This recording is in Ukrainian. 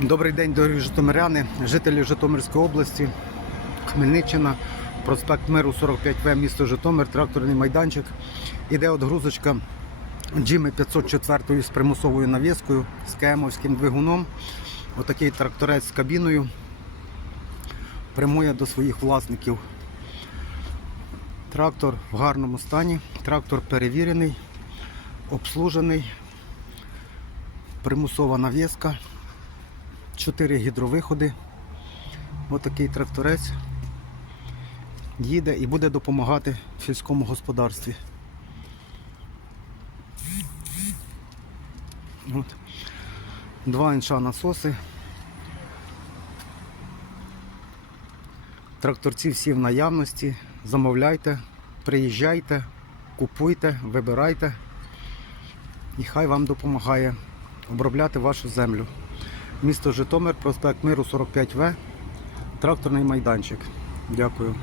Добрий день, дорогі Житомиряни, жителі Житомирської області, Хмельниччина, проспект Миру 45В, місто Житомир, тракторний майданчик. Іде от грузочка Джими 504 з примусовою навіскою, з кемовським двигуном. Отакий тракторець з кабіною. Прямує до своїх власників. Трактор в гарному стані, трактор перевірений, обслужений, примусова нав'язка. Чотири гідровиходи. Отакий От тракторець їде і буде допомагати в сільському господарстві. От. Два інша насоси. Тракторці всі в наявності. Замовляйте, приїжджайте, купуйте, вибирайте і хай вам допомагає обробляти вашу землю. Місто Житомир, проспект Миру 45В, тракторний майданчик. Дякую.